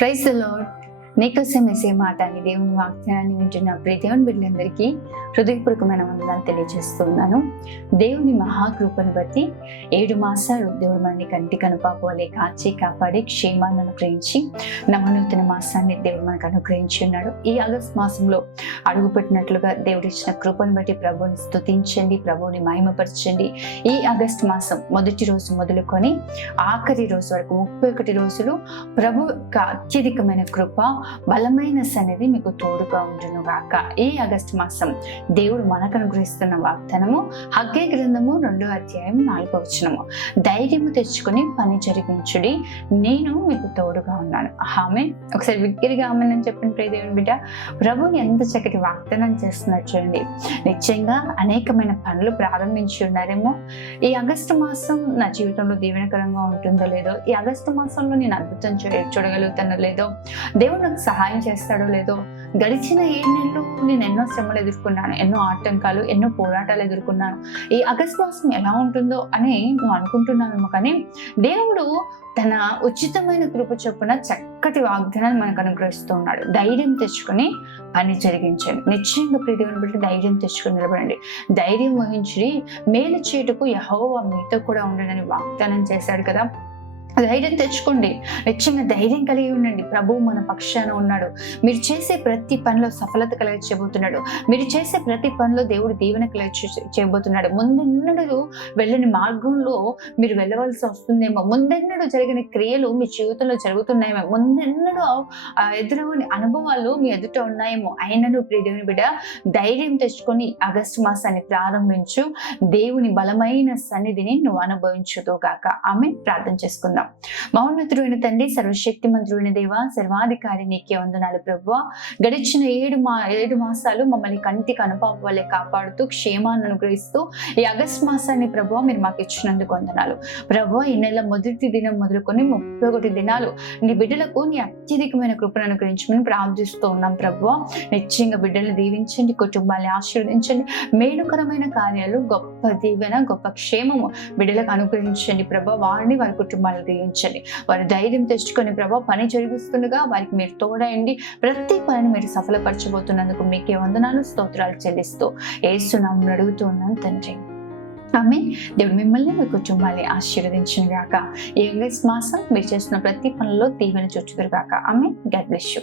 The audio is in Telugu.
Praise the lord. నీకోసం వేసే మాట అని దేవుని వాగ్దానాన్ని వింటున్న ప్రియ దేవుని బిడ్డలందరికీ హృదయపూర్వకమైన వందనాలు తెలియజేస్తున్నాను. దేవుని మహాకృపను బట్టి 7 మాసాలు దేవుడు మనని కంటి కనుపాపు వలె కాచి కాపాడి క్షేమాన్ని అనుగ్రహించి నవనూతన మాసాన్ని దేవుడు మనకు అనుగ్రహించి ఉన్నాడు. ఈ ఆగస్ట్ మాసంలో అడుగుపెట్టినట్లుగా దేవుడు ఇచ్చిన కృపను బట్టి ప్రభువుని స్తుతించండి, ప్రభువుని మహిమపరచండి. ఈ ఆగస్ట్ మాసం మొదటి రోజు మొదలుకొని ఆఖరి రోజు వరకు 31 రోజులు ప్రభు యొక్క అత్యధికమైన కృప, బలమైన సన్నిధి మీకు తోడుగా ఉండును గాక. ఈ ఆగస్టు మాసం దేవుడు మనకు అనుగ్రహిస్తున్న వాగ్దానము హగ్గై గ్రంథము 2వ అధ్యాయం 4వ వచనము. ధైర్యము తెచ్చుకొని పని జరిగించుడి, నేను మీకు తోడుగా ఉన్నాను. ఆమేన్. ఒకసారి విగ్గిరిగా ఆమేన్ అని చెప్పండి ప్రియ దేవుని బిడ్డ. ప్రభు ఎంత చక్కటి వాగ్దానం చేస్తున్నారు చూడండి. నిశ్చయంగా అనేకమైన పనులు ప్రారంభించి ఉన్నారేమో. ఈ ఆగస్టు మాసం నా జీవితంలో దీవెనకరంగా ఉంటుందో లేదో, ఈ ఆగస్టు మాసంలో నేను అద్భుతం చూడగలుగుతానో లేదో, దేవుడు నాకు సహాయం చేస్తాడో లేదో. గడిచిన 7 నెలలు నేను ఎన్నో శ్రమలు ఎదుర్కొన్నాను, ఎన్నో ఆటంకాలు, ఎన్నో పోరాటాలు ఎదుర్కొన్నాను. ఈ ఆగస్టు మాసం ఎలా ఉంటుందో అని నువ్వు అనుకుంటున్నావేమో, కానీ దేవుడు తన ఉచితమైన కృప చొప్పున చక్కటి వాగ్దానాన్ని మనకు అనుగ్రహిస్తూ ఉన్నాడు. ధైర్యం తెచ్చుకొని పని జరిగించండి. నిశ్చయంగా ప్రియ దేవుని బిడ్డ ధైర్యం తెచ్చుకొని నిలబడండి. ధైర్యం వహించి మేలు చేటుకు యెహోవా మీతో కూడా ఉండనని వాగ్దానం చేశాడు కదా. ధైర్యం తెచ్చుకోండి. నిశ్చయంగా ధైర్యం కలిగి ఉండండి. ప్రభువు మన పక్షాన ఉన్నాడు. మీరు చేసే ప్రతి పనిలో సఫలత కలిగి చేయబోతున్నాడు. మీరు చేసే ప్రతి పనిలో దేవుడు దీవెన కలిగి చేయబోతున్నాడు. ముందెన్నడూ వెళ్ళని మార్గంలో మీరు వెళ్ళవలసి వస్తుందేమో, ముందెన్నడూ జరిగిన క్రియలు మీ జీవితంలో జరుగుతున్నాయేమో, ముందెన్నడూ ఎదురవని అనుభవాలు మీ ఎదుట ఉన్నాయేమో. అయినను ప్రియ దేవుని బిడ్డ ధైర్యం తెచ్చుకొని ఆగస్టు మాసాన్ని ప్రారంభించు. దేవుని బలమైన సన్నిధిని నువ్వు అనుభవించుతో గాక. ఆమె ప్రార్థన చేసుకుందాం. మహోన్నతుడైన తండ్రి, సర్వశక్తి మంత్రుడైన దేవ, సర్వాధికారి నీకే వందనాలు ప్రభువా. గడిచిన 7 మాసాలు మమ్మల్ని కంటికి అనుపాపు వల్లే కాపాడుతూ క్షేమాన్ని అనుగ్రహిస్తూ ఈ ఆగస్ట్ మాసాన్ని ప్రభువా మీరు మాకు ఇచ్చినందుకు వందనాలు ప్రభువా. ఈ నెల మొదటి దినం మొదలుకొని 31 దినాలు నీ బిడ్డలకు నీ అత్యధికమైన కృపను అనుగ్రహించమని ప్రార్థిస్తూ ఉన్నాం ప్రభువా. నిశ్చయంగా బిడ్డలు దీవించండి, కుటుంబాన్ని ఆశీర్వదించండి. మేలుకరమైన కార్యాలు, గొప్ప దీవెన, గొప్ప క్షేమము బిడ్డలకు అనుగ్రహించండి ప్రభువా. వారిని వారి కుటుంబాలు దీవించండి. వారి ధైర్యం తెచ్చుకొని ప్రభా పని జరిగిస్తుండగా వారికి మీరు తోడయండి. ప్రతి పనిని మీరు సఫలపరచబోతున్నందుకు మీకే వందనాలు, స్తోత్రాలు చెల్లిస్తూ యేసు నామములో అడుగుతూ ఉన్నాను తండ్రి. ఆమేన్. దేవుడు మిమ్మల్ని మీ కుటుంబాన్ని ఆశీర్వదించును గాక. ఈ ఆగస్ట్ మాసం మీరు చేస్తున్న ప్రతి పనిలో దీవెన చూచుదురు గాక. ఆమేన్. God bless you.